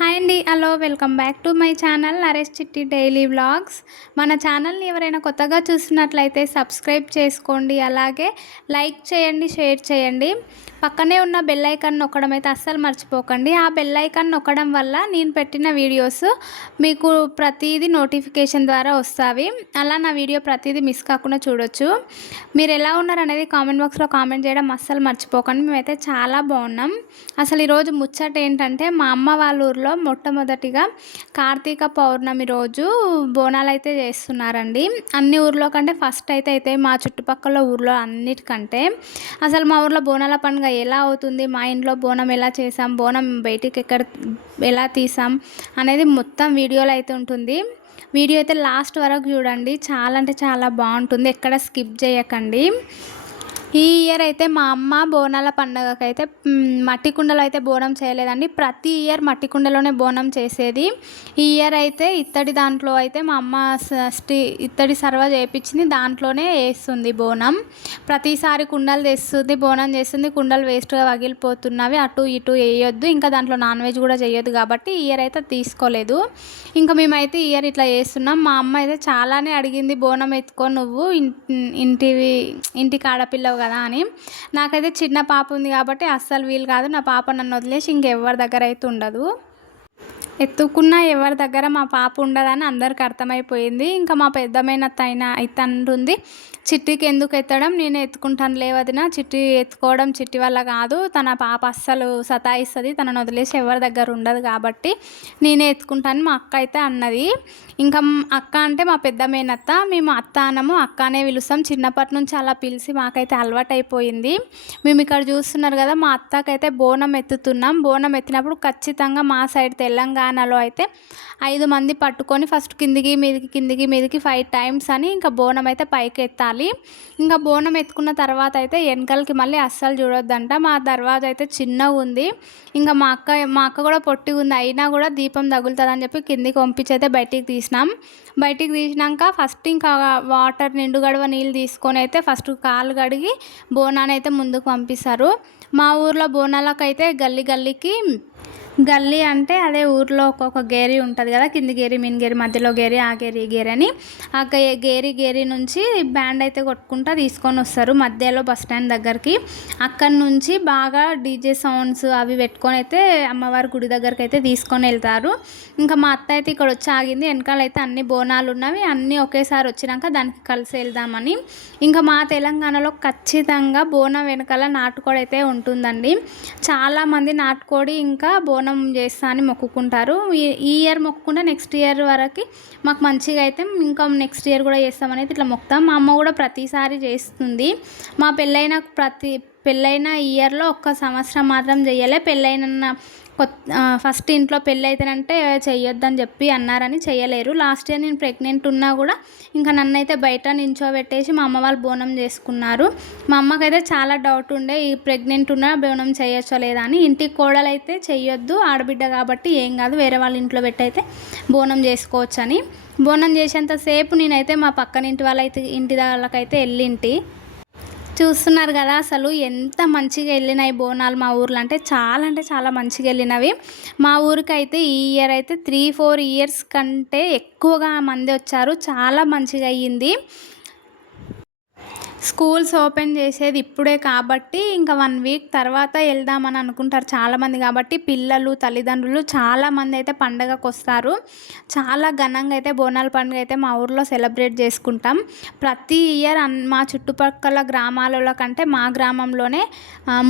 Hi అండి hello welcome back to my channel Naresh Chitti daily vlogs. మన ఛానల్ని ఎవరైనా కొత్తగా చూసినట్లయితే సబ్స్క్రైబ్ చేసుకోండి అలాగే లైక్ చేయండి షేర్ చేయండి. పక్కనే ఉన్న బెల్ ఐకాన్ నొక్కడం అయితే అస్సలు మర్చిపోకండి. ఆ బెల్ ఐకాన్ నొక్కడం వల్ల నేను పెట్టిన వీడియోస్ మీకు ప్రతిదీ నోటిఫికేషన్ ద్వారా వస్తాయి. అలా నా వీడియో ప్రతిదీ మిస్ కాకుండా చూడొచ్చు. మీరు ఎలా ఉన్నారు అనేది కామెంట్ బాక్స్లో కామెంట్ చేయడం అస్సలు మర్చిపోకండి. మేమైతే చాలా బాగున్నాం. అసలు ఈరోజు ముచ్చట ఏంటంటే మా అమ్మ వాళ్ళ ఊర్లో మొట్టమొదటిగా కార్తీక పౌర్ణమి రోజు బోనాలు అయితే చేస్తున్నారండి. అన్ని ఊర్లో కంటే ఫస్ట్ అయితే అయితే మా చుట్టుపక్కల ఊర్లో అన్నిటికంటే. అసలు మా ఊర్లో బోనాల పండుగ ఎలా అవుతుంది మా ఇంట్లో బోనం ఎలా చేసాం బోనం బయటికి ఎక్కడ ఎలా తీసాం అనేది మొత్తం వీడియోలో అయితే ఉంటుంది. వీడియో అయితే లాస్ట్ వరకు చూడండి. చాలా అంటే చాలా బాగుంటుంది. ఎక్కడ స్కిప్ చేయకండి. ఈ ఇయర్ అయితే మా అమ్మ బోనాల పండగకి అయితే మట్టి కుండలో అయితే బోనం చేయలేదండి. ప్రతి ఇయర్ మట్టి కుండలోనే బోనం చేసేది. ఈ ఇయర్ అయితే ఇత్తడి దాంట్లో అయితే మా అమ్మ స్టీ ఇత్తడి సర్వ చేయించింది దాంట్లోనే వేస్తుంది బోనం. ప్రతిసారి కుండలు తెస్తుంది బోనం చేస్తుంది. కుండలు వేస్ట్గా వగిలిపోతున్నవి. అటు ఇటు వేయొద్దు. ఇంకా దాంట్లో నాన్ వెజ్ కూడా చేయొద్దు కాబట్టి ఈ ఇయర్ అయితే తీసుకోలేదు. ఇంకా మేమైతే ఇయర్ ఇట్లా చేస్తున్నాం. మా అమ్మ అయితే చాలానే అడిగింది బోనం ఎత్తుకో నువ్వు. ఇంటివి ఇంటికి కాడపిల్ల కదా అని. నాకైతే చిన్న పాప ఉంది కాబట్టి అస్సలు వీలు కాదు. నా పాప నన్ను వదిలేసి ఇంకెవరి దగ్గర అయితే ఉండదు. ఎత్తుకున్నా ఎవరి దగ్గర మా పాప ఉండదని అందరికి అర్థమైపోయింది. ఇంకా మా పెద్దమైన తైన అయితే అంటుంది చిట్టికి ఎందుకు ఎత్తడం? నేను ఎత్తుకుంటాను లేవదిన చిట్టి ఎత్తుకోవడం చిట్టి వల్ల కాదు. తన పాప అస్సలు సతాయిస్తుంది. తనను వదిలేసి ఎవరి దగ్గర ఉండదు కాబట్టి నేనే ఎత్తుకుంటాను. మా అక్క అయితే అన్నది. ఇంకా అక్క అంటే మా పెద్ద మేనత్త. మేము అత్త అనము అక్కనే పిలుస్తాం. చిన్నప్పటి నుంచి అలా పిలిచి మాకైతే అలవాటైపోయింది. మేము ఇక్కడ చూస్తున్నారు కదా మా అత్తకైతే బోనం ఎత్తుతున్నాం. బోనం ఎత్తినప్పుడు ఖచ్చితంగా మా సైడ్ తెలంగాణలో అయితే ఐదు మంది పట్టుకొని ఫస్ట్ కిందికి మీదికి కిందికి మీదికి ఫైవ్ టైమ్స్ అని ఇంకా బోనం అయితే పైకి ఎత్తాలి ఇంకా బోనం ఎత్తుకున్న తర్వాత అయితే వెనకలకి మళ్ళీ అస్సలు చూడొద్దంట. మా దర్వాజ అయితే చిన్నగా ఉంది. ఇంకా మా అక్క మా అక్క కూడా పొట్టి ఉంది. అయినా కూడా దీపం తగులుతుందని చెప్పి కిందికి పంపించి అయితే బయటికి తీసినాం. బయటికి తీసినాక ఫస్ట్ ఇంకా వాటర్ నిండు గడవ నీళ్ళు తీసుకొని అయితే ఫస్ట్ కాలు కడిగి బోనాన్ని అయితే ముందుకు పంపిస్తారు. మా ఊర్లో బోనాలకైతే గల్లీ గల్లీకి గల్లీ అంటే అదే ఊర్లో ఒక్కొక్క గేరి ఉంటుంది కదా కింది గేరి మీన్ గేరి మధ్యలో గేరి ఆ గేరి గేరి అని. ఆ గేరి గేరి నుంచి బ్యాండ్ అయితే కొట్టుకుంటా తీసుకొని వస్తారు మధ్యలో బస్ స్టాండ్ దగ్గరికి. అక్కడి నుంచి బాగా డీజే సౌండ్స్ అవి పెట్టుకొని అయితే అమ్మవారి గుడి దగ్గరికి అయితే తీసుకొని వెళ్తారు. ఇంకా మా అత్త అయితే ఇక్కడ వచ్చి ఆగింది. వెనకాల అయితే అన్ని బోనాలు ఉన్నవి అన్నీ ఒకేసారి వచ్చినాక దానికి కలిసి వెళ్దామని. ఇంకా మా తెలంగాణలో ఖచ్చితంగా బోనం వెనకాల నాటుకోడి అయితే ఉంటుందండి. చాలామంది నాటుకోడి ఇంకా బోనం బోనం చేస్తా అని మొక్కుకుంటారు. ఈ ఇయర్ మొక్కుకుంటే నెక్స్ట్ ఇయర్ వరకు మాకు మంచిగా అయితే ఇంకా నెక్స్ట్ ఇయర్ కూడా చేస్తామనేది ఇట్లా మొక్కుతాం. మా అమ్మ కూడా ప్రతిసారి చేస్తుంది. మా పెళ్ళైన ప్రతి పెళ్ళైన ఇయర్లో ఒక్క సంవత్సరం మాత్రం చేయలే పెళ్ళైన కొత్త ఫస్ట్ ఇంట్లో పెళ్ళి అయితేనంటే చెయ్యొద్దని చెప్పి అన్నారని చేయలేరు లాస్ట్ ఇయర్ నేను ప్రెగ్నెంట్ ఉన్నా కూడా ఇంకా నన్ను అయితే బయట నించోబెట్టేసి మా అమ్మ వాళ్ళు బోనం చేసుకున్నారు. మా అమ్మకైతే చాలా డౌట్ ఉండే ఈ ప్రెగ్నెంట్ ఉన్నా బోనం చేయొచ్చో లేదా అని. ఇంటికి కోడలైతే చెయ్యొద్దు ఆడబిడ్డ కాబట్టి ఏం కాదు వేరే వాళ్ళ ఇంట్లో పెట్టయితే బోనం చేసుకోవచ్చని. బోనం చేసేంతసేపు నేనైతే మా పక్కనింటి వాళ్ళైతే ఇంటి వాళ్ళకైతే వెళ్ళింటి. చూస్తున్నారు కదా అసలు ఎంత మంచిగా వెళ్ళినాయి బోనాలు మా ఊర్లో. అంటే చాలా అంటే చాలా మంచిగా వెళ్ళినవి. మా ఊరికి అయితే ఈ ఇయర్ అయితే త్రీ ఫోర్ ఇయర్స్ కంటే ఎక్కువగా మంది వచ్చారు. చాలా మంచిగా అయ్యింది. స్కూల్స్ ఓపెన్ చేసేది ఇప్పుడే కాబట్టి ఇంకా వన్ వీక్ తర్వాత వెళ్దామని అనుకుంటారు చాలామంది కాబట్టి. పిల్లలు తల్లిదండ్రులు చాలామంది అయితే పండగకు వస్తారు. చాలా ఘనంగా అయితే బోనాల పండుగ అయితే మా ఊర్లో సెలబ్రేట్ చేసుకుంటాం. ప్రతి ఇయర్ మా చుట్టుపక్కల గ్రామాలలో కంటే మా గ్రామంలోనే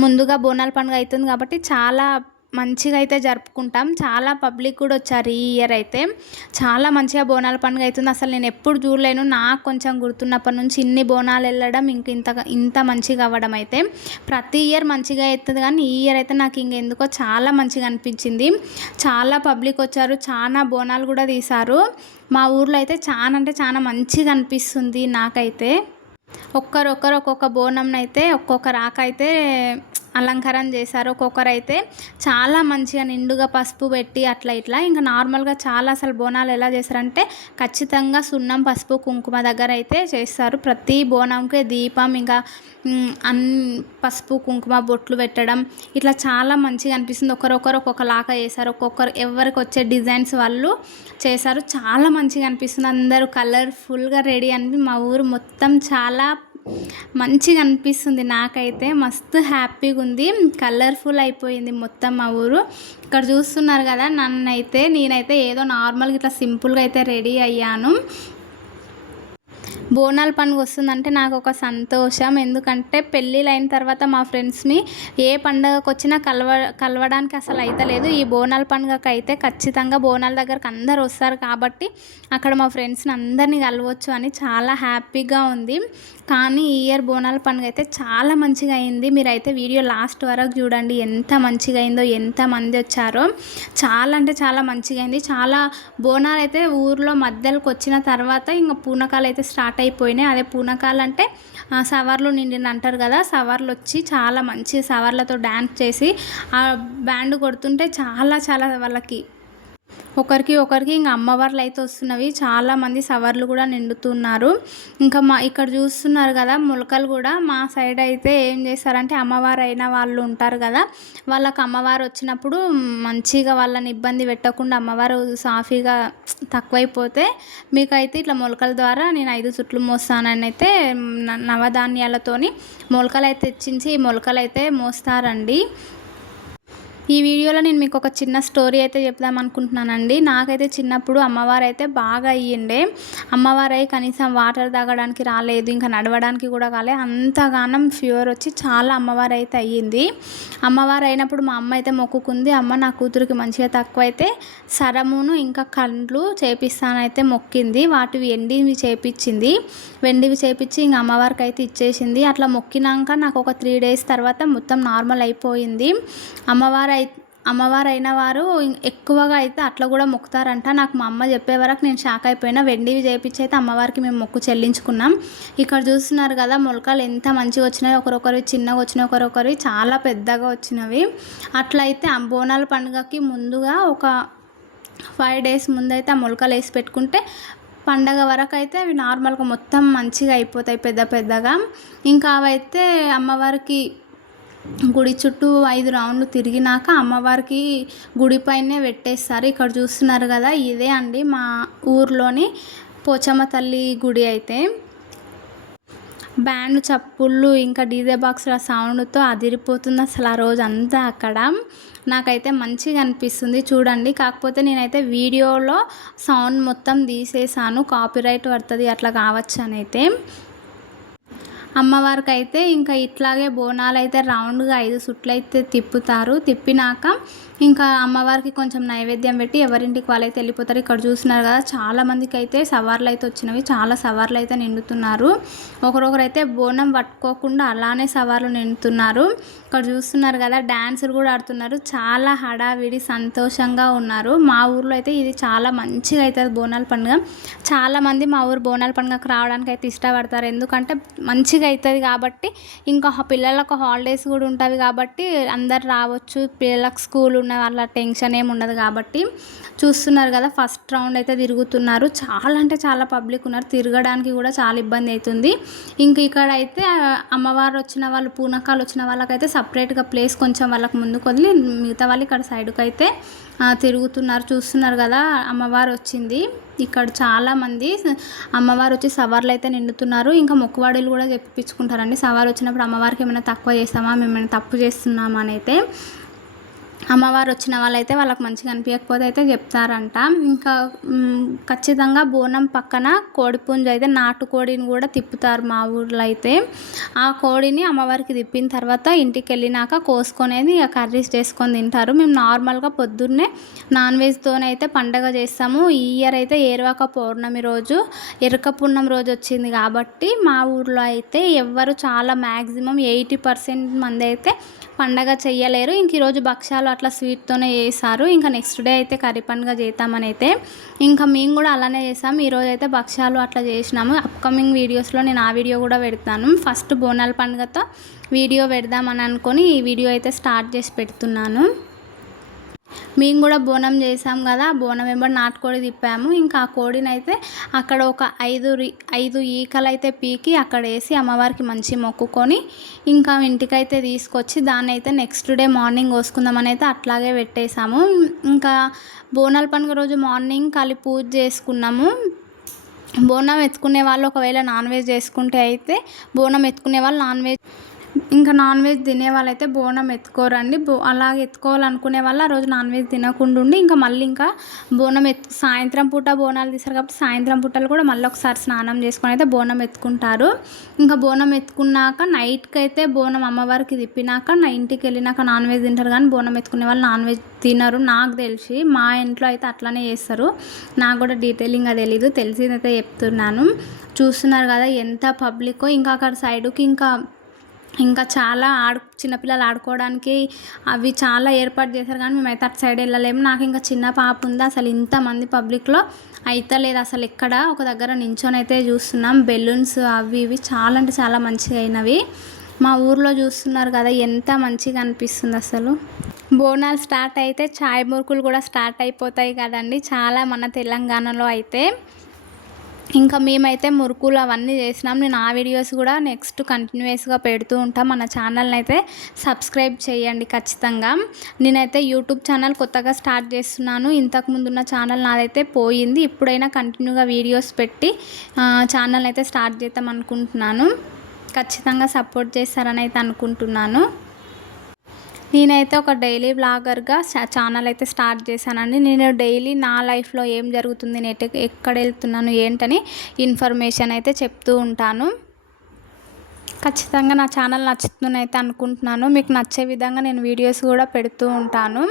ముందుగా బోనాల పండుగ అవుతుంది కాబట్టి చాలా మంచిగా అయితే జరుపుకుంటాం. చాలా పబ్లిక్ కూడా వచ్చారు ఈ ఇయర్ అయితే. చాలా మంచిగా బోనాల పండుగ అవుతుంది. అసలు నేను ఎప్పుడు చూడలేను. నాకు కొంచెం గుర్తున్నప్పటి నుంచి ఇన్ని బోనాలు వెళ్ళడం ఇంక ఇంత ఇంత మంచిగా అవ్వడం అయితే. ప్రతి ఇయర్ మంచిగా అవుతుంది కానీ ఈ ఇయర్ అయితే నాకు ఇంకెందుకో చాలా మంచిగా అనిపించింది. చాలా పబ్లిక్ వచ్చారు. చాలా బోనాలు కూడా తీశారు. మా ఊర్లో అయితే చాలా అంటే చాలా మంచిగా అనిపిస్తుంది నాకైతే. ఒక్కరొక్కరు ఒక్కొక్క బోనం అయితే ఒక్కొక్క రాకైతే అలంకారం చేశారు. ఒక్కొక్కరు అయితే చాలా మంచిగా నిండుగా పసుపు పెట్టి అట్లా ఇట్లా. ఇంకా నార్మల్గా చాలా అసలు బోనాలు ఎలా చేస్తారంటే ఖచ్చితంగా సున్నం పసుపు కుంకుమ దగ్గర అయితే చేస్తారు. ప్రతి బోనంకి దీపం ఇంకా అన్ పసుపు కుంకుమ బొట్లు పెట్టడం ఇట్లా చాలా మంచిగా అనిపిస్తుంది. ఒకరొకరు ఒక్కొక్కలాగా చేశారు ఒక్కొక్కరు ఎవరికి వచ్చే డిజైన్స్ వాళ్ళు చేశారు చాలా మంచిగా అనిపిస్తుంది. అందరూ కలర్ఫుల్గా రెడీ అని మా ఊరు మొత్తం చాలా మంచిగా అనిపిస్తుంది. నాకైతే మస్తు హ్యాపీగా ఉంది కలర్ఫుల్ అయిపోయింది మొత్తం మా ఊరు. ఇక్కడ చూస్తున్నారు కదా నన్నైతే నేనైతే ఏదో నార్మల్గా ఇట్లా సింపుల్గా అయితే రెడీ అయ్యాను. బోనాల పండుగ వస్తుందంటే నాకు ఒక సంతోషం. ఎందుకంటే పెళ్ళిళ్ళు అయిన తర్వాత మా ఫ్రెండ్స్ని ఏ పండుగకు వచ్చినా కలవ కలవడానికి అసలు అయితే లేదు. ఈ బోనాల పండుగకు అయితే ఖచ్చితంగా బోనాల దగ్గరకు అందరు వస్తారు కాబట్టి అక్కడ మా ఫ్రెండ్స్ని అందరినీ కలవచ్చు అని చాలా హ్యాపీగా ఉంది. కానీ ఈ ఇయర్ బోనాల పండుగ అయితే చాలా మంచిగా అయింది మీరైతే వీడియో లాస్ట్ వరకు చూడండి. ఎంత మంచిగా అయిందో ఎంత మంది వచ్చారో. చాలా అంటే చాలా మంచిగా అయింది చాలా బోనాలు అయితే ఊర్లో మధ్యలోకి వచ్చిన తర్వాత ఇంకా పూనకాలు అయితే స్టార్ట్ అయిపోయినాయి. అదే పూనకాలు అంటే సవర్లు నిండిన అంటారు కదా సవర్లు వచ్చి చాలా మంచి సవర్లతో డ్యాన్స్ చేసి ఆ బ్యాండ్ కొడుతుంటే చాలా చాలా వాళ్ళకి ఒకరికి ఒకరికి ఇంకా అమ్మవార్లు అయితే వస్తున్నవి. చాలామంది సవర్లు కూడా నిండుతున్నారు. ఇంకా మా ఇక్కడ చూస్తున్నారు కదా మొలకలు కూడా. మా సైడ్ అయితే ఏం చేస్తారంటే అమ్మవారు అయిన వాళ్ళు ఉంటారు కదా వాళ్ళకు అమ్మవారు వచ్చినప్పుడు మంచిగా వాళ్ళని ఇబ్బంది పెట్టకుండా అమ్మవారు సాఫీగా తక్కువైపోతే మీకైతే ఇట్లా మొలకల ద్వారా నేను ఐదు చుట్లు మోస్తానని అయితే నవధాన్యాలతోని మొలకలు అయితే తెచ్చించి ఈ మొలకలు అయితే మోస్తారండి. ఈ వీడియోలో నేను మీకు ఒక చిన్న స్టోరీ అయితే చెప్దాం అనుకుంటున్నానండి. నాకైతే చిన్నప్పుడు అమ్మవారు అయితే బాగా అయ్యిండే. అమ్మవారు అయి కనీసం వాటర్ తాగడానికి రాలేదు ఇంకా నడవడానికి కూడా కాలే. అంతగానం ఫీవర్ వచ్చి చాలా అమ్మవారు అయితే అయ్యింది. అమ్మవారు అయినప్పుడు మా అమ్మ అయితే మొక్కుకుంది అమ్మ నా కూతురికి మంచిగా తక్కువైతే సరమును ఇంకా కండ్లు చేపిస్తానైతే మొక్కింది. వాటివి ఎండివి చేపించింది. వెండివి చేపించి ఇంక అమ్మవారికి అయితే ఇచ్చేసింది. అట్లా మొక్కినాక నాకు ఒక త్రీ డేస్ తర్వాత మొత్తం నార్మల్ అయిపోయింది. అమ్మవారు అమ్మవారు వారు ఎక్కువగా అయితే అట్లా కూడా మొక్కుతారంట. నాకు మా అమ్మ చెప్పే వరకు నేను షాక్ అయిపోయినా. వెండివి చేపించి అయితే అమ్మవారికి మేము మొక్కు చెల్లించుకున్నాం. ఇక్కడ చూస్తున్నారు కదా మొలకలు ఎంత మంచిగా వచ్చినాయి. ఒకరొకరు చిన్నగా వచ్చినాయి ఒకరొకరు చాలా పెద్దగా వచ్చినవి. అట్లయితే ఆ బోనాల పండుగకి ముందుగా ఒక ఫైవ్ డేస్ ముందైతే ఆ మొలకలు వేసి పెట్టుకుంటే పండగ వరకు అయితే అవి నార్మల్గా మొత్తం మంచిగా అయిపోతాయి పెద్ద పెద్దగా. ఇంకా అవైతే అమ్మవారికి గుడి చుట్టూ ఐదు రౌండ్లు తిరిగినాక అమ్మవారికి గుడి పైనే పెట్టేస్తారు. ఇక్కడ చూస్తున్నారు కదా ఇదే అండి మా ఊర్లోని పోచమ్మ తల్లి గుడి అయితే. బ్యాండ్ చప్పుళ్ళు ఇంకా డీజే బాక్స్ల సౌండ్తో అదిరిపోతుంది అసలు ఆ రోజు అంతా అక్కడ. నాకైతే మంచిగా అనిపిస్తుంది చూడండి. కాకపోతే నేనైతే వీడియోలో సౌండ్ మొత్తం తీసేసాను. కాపీరైట్ పడుతుంది అట్లా కావచ్చు అని అయితే. అమ్మవారికి అయితే ఇంకా ఇట్లాగే బోనాలు అయితే రౌండ్గా ఐదు సుట్లు అయితే తిప్పుతారు. తిప్పినాక ఇంకా అమ్మవారికి కొంచెం నైవేద్యం పెట్టి ఎవరింటికి వాళ్ళైతే వెళ్ళిపోతారు ఇక్కడ చూస్తున్నారు కదా చాలా మందికి అయితే సవార్లు అయితే వచ్చినవి చాలా సవార్లు అయితే నిండుతున్నారు. ఒకరొకరు అయితే బోనం పట్టుకోకుండా అలానే సవార్లు నిండుతున్నారు. ఇక్కడ చూస్తున్నారు కదా డ్యాన్సులు కూడా ఆడుతున్నారు చాలా హడావిడి సంతోషంగా ఉన్నారు. మా ఊర్లో అయితే ఇది చాలా మంచిగా అవుతుంది బోనాల పండుగ. చాలామంది మా ఊరు బోనాల పండుగకు రావడానికి అయితే ఇష్టపడతారు. ఎందుకంటే మంచిగా అవుతుంది కాబట్టి ఇంకా పిల్లలకు హాలిడేస్ కూడా ఉంటుంది కాబట్టి అందరు రావచ్చు పిల్లలకు స్కూల్ ఉన్న వాళ్ళ టెన్షన్ ఏమి ఉండదు కాబట్టి చూస్తున్నారు కదా ఫస్ట్ రౌండ్ అయితే తిరుగుతున్నారు. చాలా అంటే చాలా పబ్లిక్ ఉన్నారు. తిరగడానికి కూడా చాలా ఇబ్బంది అవుతుంది. ఇంక ఇక్కడ అయితే అమ్మవారు వచ్చిన వాళ్ళు పూనకాలు వచ్చిన వాళ్ళకైతే సపరేట్గా ప్లేస్ కొంచెం వాళ్ళకి ముందుకు వదిలి మిగతా వాళ్ళు ఇక్కడ సైడ్కి అయితే తిరుగుతున్నారు. చూస్తున్నారు కదా అమ్మవారు వచ్చింది. ఇక్కడ చాలామంది అమ్మవారు వచ్చి సవార్లు అయితే నిండుతున్నారు. ఇంకా మొక్కువాడీలు కూడా చెప్పించుకుంటారండి సవారు వచ్చినప్పుడు అమ్మవారికి ఏమైనా తక్కువ చేస్తామా మేము ఏమైనా తప్పు చేస్తున్నామా అని అయితే అమ్మవారు వచ్చిన వాళ్ళైతే వాళ్ళకి మంచిగా అనిపించకపోతే అయితే చెప్తారంట. ఇంకా ఖచ్చితంగా బోనం పక్కన కోడిపుంజ అయితే నాటుకోడిని కూడా తిప్పుతారు మా ఊర్లో అయితే ఆ కోడిని అమ్మవారికి తిప్పిన తర్వాత ఇంటికి వెళ్ళినాక కోసుకొనేది ఇక కర్రీస్ చేసుకొని తింటారు. మేము నార్మల్గా పొద్దున్నే నాన్ వెజ్తోనైతే పండగ చేస్తాము. ఈ ఇయర్ అయితే ఏరువాక పౌర్ణమి రోజు ఎరుక పున్నం రోజు వచ్చింది కాబట్టి మా ఊర్లో అయితే ఎవ్వరు చాలా మ్యాక్సిమం ఎయిటీ పర్సెంట్ మంది అయితే పండగ చెయ్యలేరు. ఇంక ఈరోజు భక్ష్యాలు అట్లా స్వీట్తోనే చేశారు. ఇంకా నెక్స్ట్ డే అయితే కర్రీ పండుగ చేద్దామని అయితే ఇంకా మేము కూడా అలానే చేసాం. ఈరోజు అయితే భక్ష్యాలు అట్లా చేసినాము. అప్కమింగ్ వీడియోస్లో నేను ఆ వీడియో కూడా పెడతాను. ఫస్ట్ బోనాల పండుగతో వీడియో పెడదామని అనుకొని ఈ వీడియో అయితే స్టార్ట్ చేసి పెడుతున్నాను. మేము కూడా బోనం చేసాం కదా బోనం వెంబడి నాటుకోడి తిప్పాము. ఇంకా ఆ కోడిని అయితే అక్కడ ఒక ఐదు ఐదు ఈకలు అయితే పీకి అక్కడ వేసి అమ్మవారికి మంచి మొక్కుకొని ఇంకా ఇంటికైతే తీసుకొచ్చి దాన్ని అయితే నెక్స్ట్ డే మార్నింగ్ కోసుకుందామని అయితే అట్లాగే పెట్టేసాము. ఇంకా బోనాల పండుగ రోజు మార్నింగ్ కలి పూజ చేసుకున్నాము. బోనం ఎత్తుకునే వాళ్ళు ఒకవేళ నాన్ వెజ్ చేసుకుంటే అయితే బోనం ఎత్తుకునే వాళ్ళు నాన్ వెజ్ ఇంకా నాన్ వెజ్ తినే వాళ్ళైతే బోనం ఎత్తుకోరండి. బో అలా ఎత్తుకోవాలనుకునే వాళ్ళు ఆ రోజు నాన్ వెజ్ తినకుండా ఉండి ఇంకా మళ్ళీ ఇంకా బోనం ఎత్తు సాయంత్రం పూట బోనాలు తీస్తారు కాబట్టి సాయంత్రం పూటలు కూడా మళ్ళీ ఒకసారి స్నానం చేసుకొని అయితే బోనం ఎత్తుకుంటారు. ఇంకా బోనం ఎత్తుకున్నాక నైట్కి అయితే బోనం అమ్మవారికి తిప్పినాక నా ఇంటికి వెళ్ళినాక నాన్ వెజ్ తింటారు కానీ బోనం ఎత్తుకునే వాళ్ళు నాన్ వెజ్ తినరు. నాకు తెలిసి మా ఇంట్లో అయితే అట్లానే చేస్తారు. నాకు కూడా డీటెయిలింగ్గా తెలీదు తెలిసిందైతే చెప్తున్నాను. చూస్తున్నారు కదా ఎంత పబ్లికో ఇంకా అక్కడ సైడుకి ఇంకా ఇంకా చాలా ఆడు చిన్నపిల్లలు ఆడుకోవడానికి అవి చాలా ఏర్పాటు చేశారు కానీ మేమైతే అటు సైడ్ వెళ్ళలేము. నాకు ఇంకా చిన్న పాప ఉంది. అసలు ఇంతమంది పబ్లిక్లో అయితలేదు. అసలు ఎక్కడ ఒక దగ్గర నించొని అయితే చూస్తున్నాం. బెలూన్స్ అవి ఇవి చాలా అంటే చాలా మంచిగా అయినవి. మా ఊర్లో చూస్తున్నారు కదా ఎంత మంచిగా అనిపిస్తుంది అసలు. బోనాలు స్టార్ట్ అయితే చాయ్ మురుకులు కూడా స్టార్ట్ అయిపోతాయి కదండి. చాలా మన తెలంగాణలో అయితే. ఇంకా మేమైతే మురుకులు అవన్నీ చేసినాం. నేను ఆ వీడియోస్ కూడా నెక్స్ట్ కంటిన్యూస్గా పెడుతూ ఉంటాం. మన ఛానల్ని అయితే సబ్స్క్రైబ్ చేయండి ఖచ్చితంగా. నేనైతే యూట్యూబ్ ఛానల్ కొత్తగా స్టార్ట్ చేస్తున్నాను. ఇంతకుముందు ఉన్న ఛానల్ నాదైతే పోయింది. ఇప్పుడైనా కంటిన్యూగా వీడియోస్ పెట్టి ఛానల్ అయితే స్టార్ట్ చేద్దాం అనుకుంటున్నాను. ఖచ్చితంగా సపోర్ట్ చేస్తారని అయితే అనుకుంటున్నాను. నేనైతే ఒక డైలీ బ్లాగర్గా ఛానల్ అయితే స్టార్ట్ చేశానండి. నేను డైలీ నా లైఫ్లో ఏం జరుగుతుంది నేను ఎక్కడ వెళ్తున్నాను ఏంటని ఇన్ఫర్మేషన్ అయితే చెప్తూ ఉంటాను. ఖచ్చితంగా నా ఛానల్ నచ్చుతుందని అయితే అనుకుంటున్నాను. మీకు నచ్చే విధంగా నేను వీడియోస్ కూడా పెడుతూ ఉంటాను.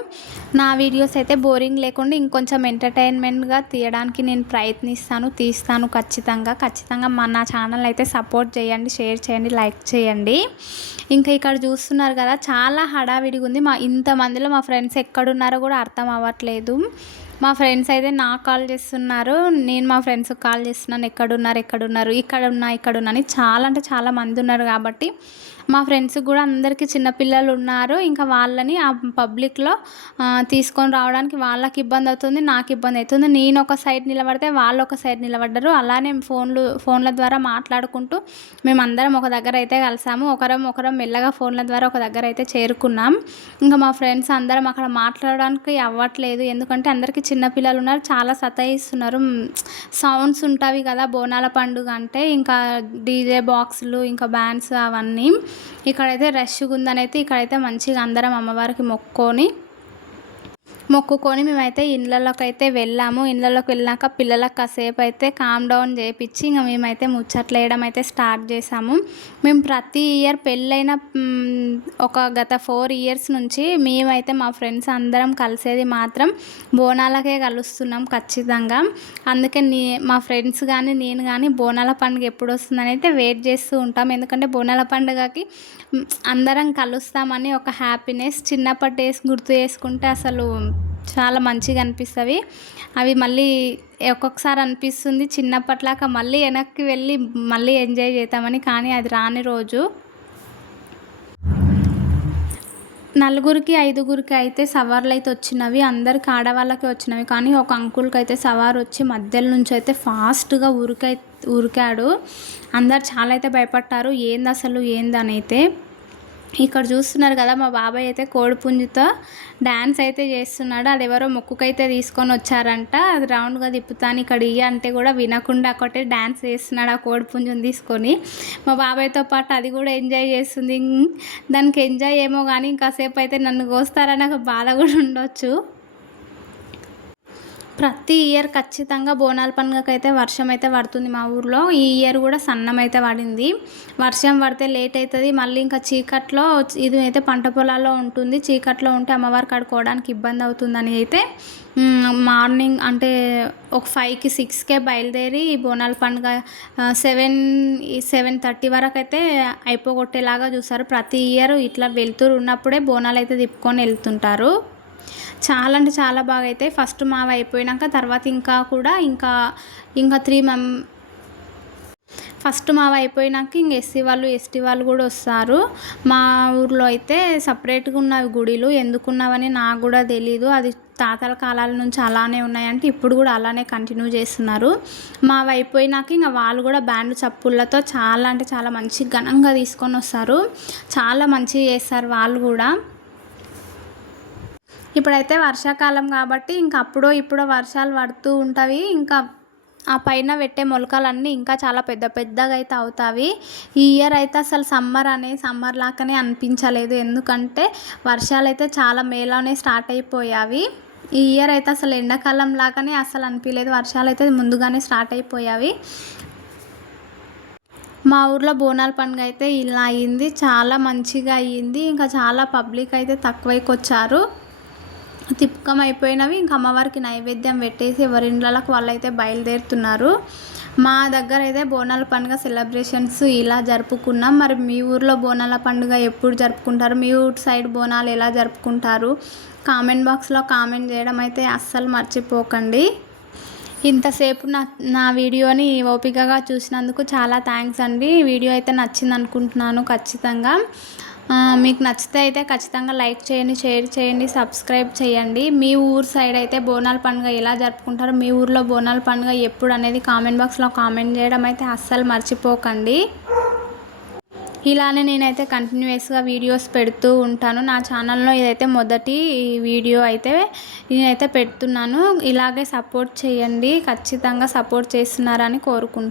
నా వీడియోస్ అయితే బోరింగ్ లేకుండా ఇంకొంచెం ఎంటర్టైన్మెంట్గా తీయడానికి నేను ప్రయత్నిస్తాను తీస్తాను ఖచ్చితంగా. ఖచ్చితంగా మా నా ఛానల్ అయితే సపోర్ట్ చేయండి షేర్ చేయండి లైక్ చేయండి. ఇంకా ఇక్కడ చూస్తున్నారు కదా చాలా హడావిడిగా ఉంది. మా ఇంతమందిలో మా ఫ్రెండ్స్ ఎక్కడున్నారో కూడా అర్థం అవ్వట్లేదు. మా ఫ్రెండ్స్ అయితే నాకు కాల్ చేస్తున్నారు. నేను మా ఫ్రెండ్స్కి కాల్ చేస్తున్నాను. ఎక్కడున్నారు ఎక్కడున్నారు ఇక్కడ ఉన్నా ఇక్కడ ఉన్నా అని చాలా అంటే చాలా మంది ఉన్నారు కాబట్టి మా ఫ్రెండ్స్ కూడా అందరికీ చిన్నపిల్లలు ఉన్నారు. ఇంకా వాళ్ళని ఆ పబ్లిక్లో తీసుకొని రావడానికి వాళ్ళకి ఇబ్బంది అవుతుంది నాకు ఇబ్బంది అవుతుంది. నేను ఒక సైడ్ నిలబడితే వాళ్ళు ఒక సైడ్ నిలబడ్డారు. అలానే ఫోన్లు ఫోన్ల ద్వారా మాట్లాడుకుంటూ మేమందరం ఒక దగ్గర అయితే కలిసాము. ఒకరం ఒకరం మెల్లగా ఫోన్ల ద్వారా ఒక దగ్గర అయితే చేరుకున్నాం. ఇంకా మా ఫ్రెండ్స్ అందరం అక్కడ మాట్లాడడానికి అవ్వట్లేదు. ఎందుకంటే అందరికీ చిన్నపిల్లలు ఉన్నారు చాలా సతాయిస్తున్నారు. సౌండ్స్ ఉంటాయి కదా బోనాల పండుగ అంటే. ఇంకా డీజే బాక్సులు ఇంకా బ్యాండ్స్ అవన్నీ. ఇక్కడైతే రష్గా ఉందని అయితే ఇక్కడైతే మంచిగా అందరం అమ్మవారికి మొక్కుకొని మొక్కుకొని మేమైతే ఇళ్ళలోకి అయితే వెళ్ళాము. ఇళ్ళలోకి వెళ్ళాక పిల్లలకు కాసేపు అయితే కామ్ డౌన్ చేయించి ఇంకా మేమైతే ముచ్చట్లు వేయడం అయితే స్టార్ట్ చేసాము. మేము ప్రతి ఇయర్ పెళ్ళైన ఒక గత ఫోర్ ఇయర్స్ నుంచి మేమైతే మా ఫ్రెండ్స్ అందరం కలిసేది మాత్రం బోనాలకే కలుస్తున్నాం ఖచ్చితంగా. అందుకే నీ మా ఫ్రెండ్స్ కానీ నేను కానీ బోనాల పండుగ ఎప్పుడు వస్తుందని అయితే వెయిట్ చేస్తూ ఉంటాం. ఎందుకంటే బోనాల పండుగకి అందరం కలుస్తామని ఒక హ్యాపీనెస్ చిన్నప్పటి డేస్ గుర్తు చేసుకుంటే అసలు చాలా మంచిగా అనిపిస్తుంది. అవి మళ్ళీ ఒక్కొక్కసారి అనిపిస్తుంది చిన్నప్పట్లాగా మళ్ళీ వెనక్కి వెళ్ళి మళ్ళీ ఎంజాయ్ చేద్దామని కానీ అది రాని రోజు. నలుగురికి ఐదుగురికి అయితే సవార్లు అయితే వచ్చినవి. అందరికి ఆడవాళ్ళకి వచ్చినవి. కానీ ఒక అంకుల్కి అయితే సవార్ వచ్చి మధ్యలో నుంచి అయితే ఫాస్ట్గా ఉరికై ఉరికాడు అందరు చాలా అయితే భయపడ్డారు. ఏంది అసలు ఏందని అయితే ఇక్కడ చూస్తున్నారు కదా మా బాబాయ్ అయితే కోడిపుంజుతో డ్యాన్స్ అయితే చేస్తున్నాడు. అది ఎవరో మొక్కుకైతే తీసుకొని వచ్చారంట. అది రౌండ్గా తిప్పుతాను ఇక్కడ ఇయ్య అంటే కూడా వినకుండా ఒకటే డ్యాన్స్ చేస్తున్నాడు ఆ కోడిపుంజుని తీసుకొని. మా బాబాయ్తో పాటు అది కూడా ఎంజాయ్ చేస్తుంది. దానికి ఎంజాయ్ ఏమో కానీ ఇంకాసేపు అయితే నన్ను కోస్తారని ఒక బాధ కూడా ఉండొచ్చు. ప్రతి ఇయర్ ఖచ్చితంగా బోనాల పండుగకైతే వర్షం అయితే పడుతుంది మా ఊర్లో. ఈ ఇయర్ కూడా సన్నం అయితే పడింది. వర్షం పడితే లేట్ అవుతుంది మళ్ళీ ఇంకా చీకట్లో ఇది అయితే పంట పొలాల్లో ఉంటుంది. చీకట్లో ఉంటే అమ్మవారు కడుక్కోవడానికి ఇబ్బంది అవుతుందని అయితే మార్నింగ్ అంటే ఒక ఫైవ్కి సిక్స్కే బయలుదేరి బోనాల పండుగ సెవెన్ సెవెన్ థర్టీ వరకు అయితే అయిపోగొట్టేలాగా చూస్తారు ప్రతి ఇయర్ ఇట్లా వెళ్తూ ఉన్నప్పుడే బోనాలు అయితే తిప్పుకొని వెళ్తుంటారు. చాలా అంటే చాలా బాగా అయితే ఫస్ట్ మావి అయిపోయినాక తర్వాత ఇంకా కూడా ఇంకా ఇంకా త్రీ మెం ఫస్ట్ మావి అయిపోయినాక ఇంక ఎస్సీ వాళ్ళు ఎస్టీ వాళ్ళు కూడా వస్తారు. మా ఊర్లో అయితే సపరేట్గా ఉన్నవి గుడిలు. ఎందుకున్నావని నాకు కూడా తెలీదు. అది తాతల కాలాల నుంచి అలానే ఉన్నాయంటే ఇప్పుడు కూడా అలానే కంటిన్యూ చేస్తున్నారు. మావి అయిపోయినాక ఇంకా వాళ్ళు కూడా బ్యాండ్ చప్పుళ్ళతో చాలా అంటే చాలా మంచి ఘనంగా తీసుకొని వస్తారు. చాలా మంచిగా చేస్తారు వాళ్ళు కూడా. ఇప్పుడైతే వర్షాకాలం కాబట్టి ఇంక అప్పుడో ఇప్పుడో వర్షాలు పడుతూ ఉంటాయి. ఇంకా ఆ పైన పెట్టే మొలకలన్నీ ఇంకా చాలా పెద్ద పెద్దగా అయితే అవుతాయి. ఈ ఇయర్ అయితే అసలు సమ్మర్ అనే సమ్మర్ లాగానే అనిపించలేదు. ఎందుకంటే వర్షాలు అయితే చాలా మేలోనే స్టార్ట్ అయిపోయావి ఈ ఇయర్ అయితే అసలు ఎండాకాలం లాగానే అసలు అనిపించలేదు. వర్షాలు అయితే ముందుగానే స్టార్ట్ అయిపోయావి మా ఊర్లో బోనాల పండుగ అయితే ఇలా అయ్యింది చాలా మంచిగా అయ్యింది ఇంకా చాలా పబ్లిక్ అయితే తక్కువైకి వచ్చారు. తిప్పకం అయిపోయినవి ఇంకా అమ్మవారికి నైవేద్యం పెట్టేసి ఎవరి ఇళ్ళకు వాళ్ళైతే బయలుదేరుతున్నారు. మా దగ్గర అయితే బోనాల పండుగ సెలబ్రేషన్స్ ఇలా జరుపుకున్నాం. మరి మీ ఊర్లో బోనాల పండుగ ఎప్పుడు జరుపుకుంటారు? మీ ఊరి సైడ్ బోనాలు ఎలా జరుపుకుంటారు? కామెంట్ బాక్స్లో కామెంట్ చేయడం అయితే అస్సలు మర్చిపోకండి. ఇంతసేపు నా నా వీడియోని ఓపికగా చూసినందుకు చాలా థ్యాంక్స్ అండి. వీడియో అయితే నచ్చింది అనుకుంటున్నాను ఖచ్చితంగా. మీకు నచ్చితే అయితే ఖచ్చితంగా లైక్ చేయండి షేర్ చేయండి సబ్స్క్రైబ్ చేయండి. మీ ఊరు సైడ్ అయితే బోనాల పండుగ ఎలా జరుపుకుంటారో మీ ఊర్లో బోనాల పండుగ ఎప్పుడు అనేది కామెంట్ బాక్స్లో కామెంట్ చేయడం అయితే అస్సలు మర్చిపోకండి. ఇలానే నేనైతే కంటిన్యూస్గా వీడియోస్ పెడుతూ ఉంటాను. నా ఛానల్లో ఇదైతే మొదటి వీడియో అయితే నేనైతే పెడుతున్నాను. ఇలాగే సపోర్ట్ చేయండి. ఖచ్చితంగా సపోర్ట్ చేస్తున్నారని కోరుకుంటున్నాను.